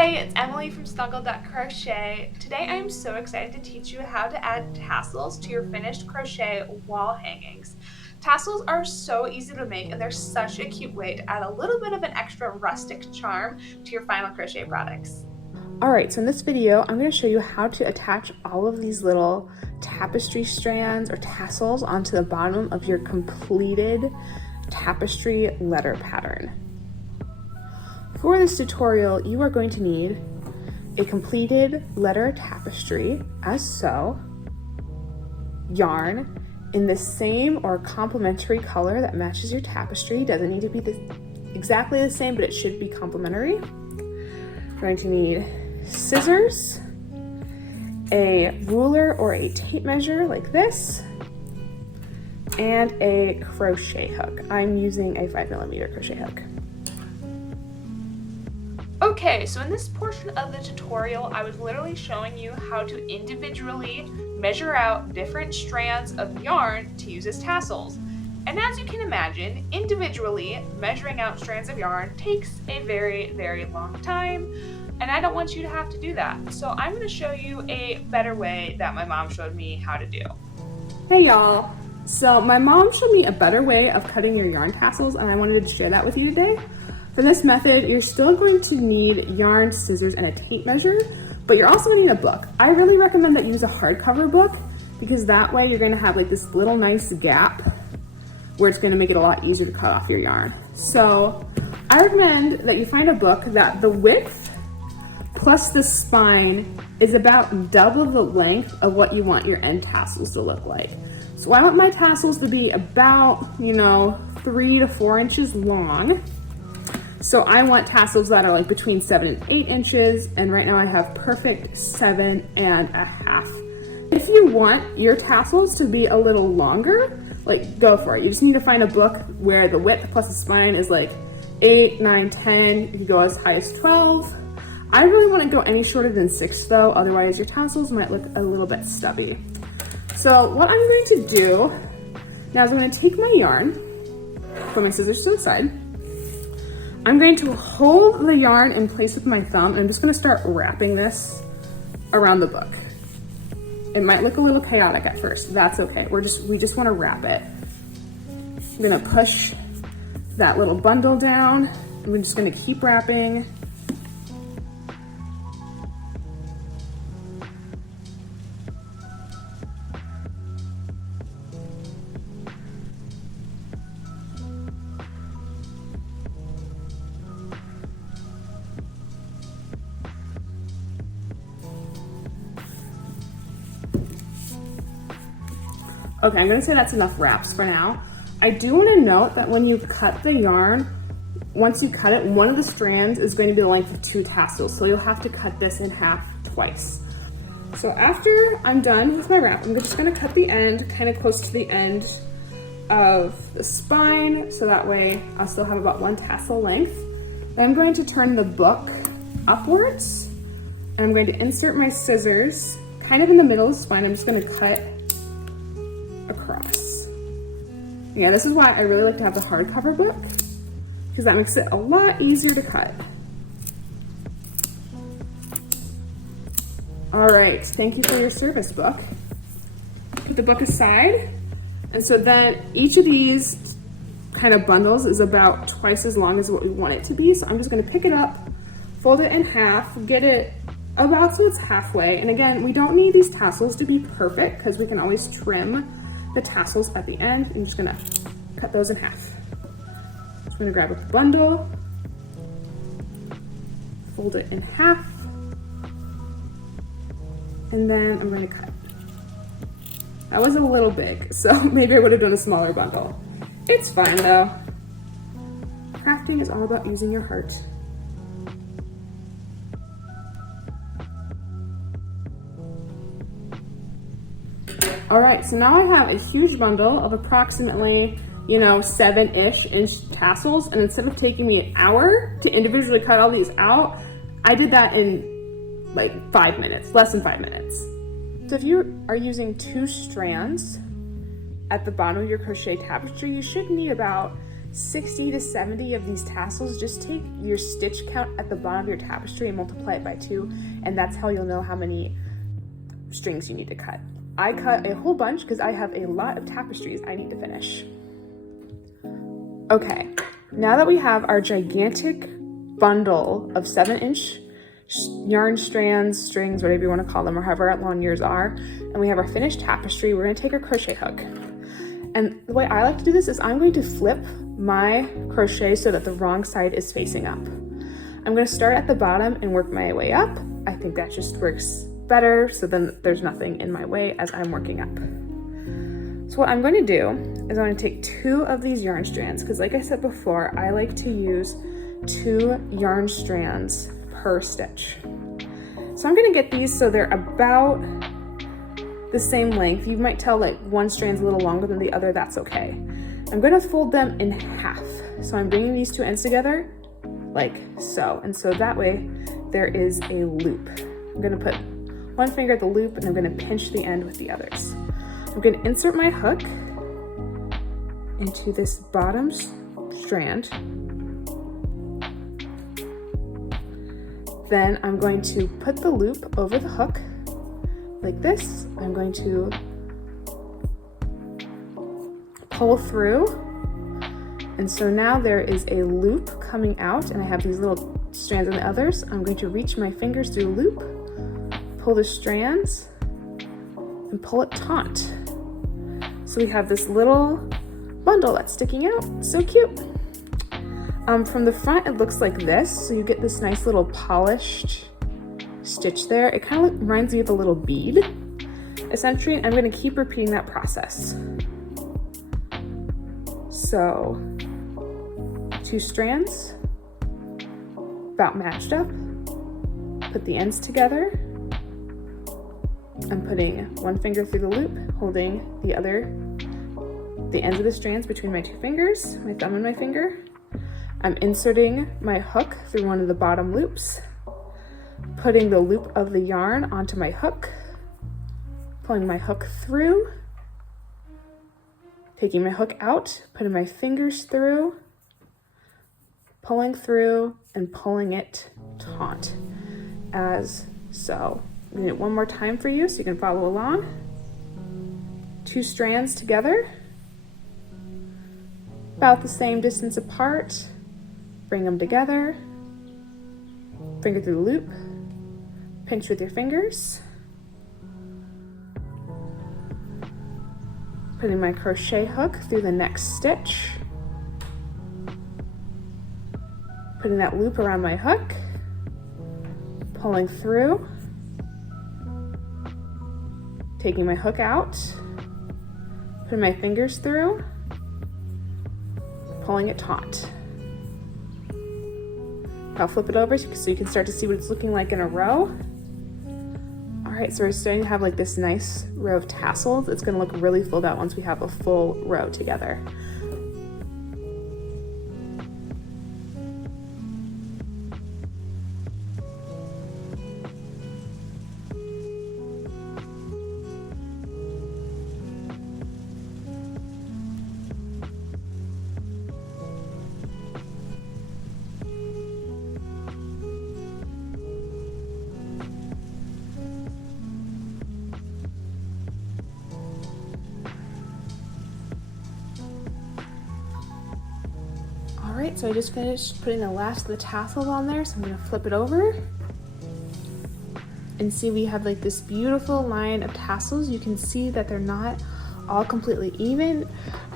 Hi, it's Emily from Snuggle.Crochet. Today I am so excited to teach you how to add tassels to your finished crochet wall hangings. Tassels are so easy to make and they're such a cute way to add a little bit of an extra rustic charm to your final crochet products. Alright, so in this video, I'm going to show you how to attach all of these little tapestry strands or tassels onto the bottom of your completed tapestry letter pattern. For this tutorial, you are going to need a completed letter tapestry, as so, yarn in the same or complementary color that matches your tapestry. Doesn't need to be exactly the same, but it should be complementary. You're going to need scissors, a ruler or a tape measure like this, and a crochet hook. I'm using a 5mm crochet hook. Okay, so in this portion of the tutorial, I was literally showing you how to individually measure out different strands of yarn to use as tassels. And as you can imagine, individually measuring out strands of yarn takes a very, very long time, and I don't want you to have to do that. So I'm going to show you a better way that my mom showed me how to do. Hey y'all! So my mom showed me a better way of cutting your yarn tassels, and I wanted to share that with you today. For this method, you're still going to need yarn, scissors, and a tape measure, but you're also going to need a book. I really recommend that you use a hardcover book, because that way you're going to have like this little nice gap where it's going to make it a lot easier to cut off your yarn. So I recommend that you find a book that the width plus the spine is about double the length of what you want your end tassels to look like. So I want my tassels to be about, 3 to 4 inches long. So I want tassels that are like between 7 and 8 inches, and right now I have perfect 7.5. If you want your tassels to be a little longer, like go for it. You just need to find a book where the width plus the spine is like 8, 9, 10, you can go as high as 12. I really want to go any shorter than 6 though, otherwise your tassels might look a little bit stubby. So what I'm going to do now is I'm going to take my yarn, put my scissors to the side. I'm going to hold the yarn in place with my thumb, and I'm just going to start wrapping this around the book. It might look a little chaotic at first. That's okay. We just want to wrap it. I'm going to push that little bundle down, and we're just going to keep wrapping. Okay, I'm gonna say that's enough wraps for now. I do wanna note that when you cut the yarn, once you cut it, one of the strands is going to be the length of 2 tassels, so you'll have to cut this in half twice. So after I'm done with my wrap, I'm just gonna cut the end kind of close to the end of the spine, so that way I'll still have about 1 tassel length. Then I'm going to turn the book upwards, and I'm going to insert my scissors kind of in the middle of the spine. I'm just gonna cut across. Yeah, this is why I really like to have the hardcover book, because that makes it a lot easier to cut. All right, thank you for your service book. Put the book aside, and so then each of these kind of bundles is about twice as long as what we want it to be. So I'm just going to pick it up, fold it in half, get it about so it's halfway. And again, we don't need these tassels to be perfect because we can always trim the tassels at the end. I'm just gonna cut those in half. Just gonna grab a bundle, fold it in half, and then I'm gonna cut. That was a little big, so maybe I would have done a smaller bundle. It's fine though. Crafting is all about using your heart. All right, so now I have a huge bundle of approximately, 7-ish inch tassels, and instead of taking me an hour to individually cut all these out, I did that in like 5 minutes, less than 5 minutes. So if you are using 2 strands at the bottom of your crochet tapestry, you should need about 60 to 70 of these tassels. Just take your stitch count at the bottom of your tapestry and multiply it by 2, and that's how you'll know how many strings you need to cut. I cut a whole bunch because I have a lot of tapestries I need to finish. Okay, now that we have our gigantic bundle of 7-inch yarn strands, strings, whatever you want to call them, or however long yours are, and we have our finished tapestry, we're going to take our crochet hook. And the way I like to do this is I'm going to flip my crochet so that the wrong side is facing up. I'm going to start at the bottom and work my way up. I think that just works better, so then there's nothing in my way as I'm working up. So what I'm going to do is I'm going to take 2 of these yarn strands, because like I said before, I like to use 2 yarn strands per stitch. So I'm going to get these so they're about the same length. You might tell like one strand's a little longer than the other, that's okay. I'm going to fold them in half. So I'm bringing these 2 ends together like so, and so that way there is a loop. I'm going to put one finger at the loop and I'm going to pinch the end with the others. I'm going to insert my hook into this bottom strand. Then I'm going to put the loop over the hook like this. I'm going to pull through, and so now there is a loop coming out, and I have these little strands on the others. I'm going to reach my fingers through the loop, pull the strands, and pull it taut. So we have this little bundle that's sticking out. So cute. From the front, it looks like this. So you get this nice little polished stitch there. It kind of reminds me of a little bead, essentially. And I'm going to keep repeating that process. So 2 strands, about matched up. Put the ends together. I'm putting one finger through the loop, holding the ends of the strands between my 2 fingers, my thumb and my finger. I'm inserting my hook through one of the bottom loops, putting the loop of the yarn onto my hook, pulling my hook through, taking my hook out, putting my fingers through, pulling through, and pulling it taut, as so. I'm going to do it one more time for you so you can follow along. 2 strands together, about the same distance apart. Bring them together, finger through the loop, pinch with your fingers, putting my crochet hook through the next stitch, putting that loop around my hook, pulling through, taking my hook out, putting my fingers through, pulling it taut. I'll flip it over so you can start to see what it's looking like in a row. All right, so we're starting to have like this nice row of tassels. It's going to look really filled out once we have a full row together. Alright, so I just finished putting the last of the tassels on there, so I'm going to flip it over and see we have like this beautiful line of tassels. You can see that they're not all completely even.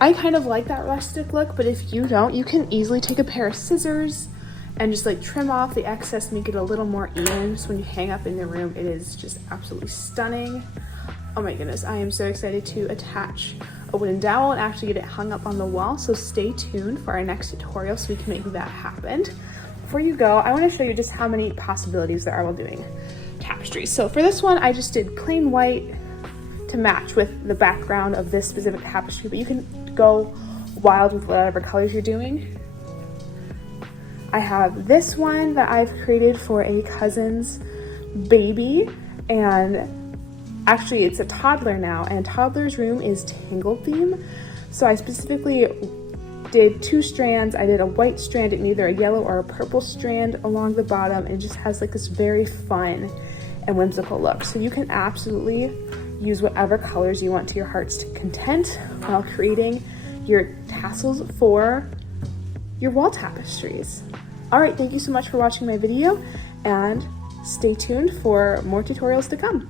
I kind of like that rustic look, but if you don't, you can easily take a pair of scissors and just like trim off the excess, make it a little more even. So when you hang up in the room, it is just absolutely stunning. Oh my goodness, I am so excited to attach a wooden dowel and actually get it hung up on the wall. So stay tuned for our next tutorial so we can make that happen. Before you go, I want to show you just how many possibilities there are while doing tapestry. So for this one, I just did plain white to match with the background of this specific tapestry, but you can go wild with whatever colors you're doing. I have this one that I've created for a cousin's baby, and actually it's a toddler now, and toddler's room is Tangled theme. So I specifically did 2 strands. I did a white strand and either a yellow or a purple strand along the bottom, and it just has like this very fun and whimsical look. So you can absolutely use whatever colors you want to your heart's content while creating your tassels for your wall tapestries. All right, thank you so much for watching my video, and stay tuned for more tutorials to come.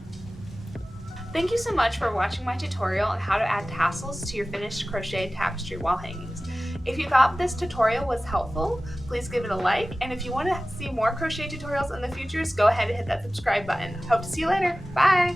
Thank you so much for watching my tutorial on how to add tassels to your finished crochet tapestry wall hangings. If you thought this tutorial was helpful, please give it a like, and if you want to see more crochet tutorials in the future, go ahead and hit that subscribe button. Hope to see you later. Bye!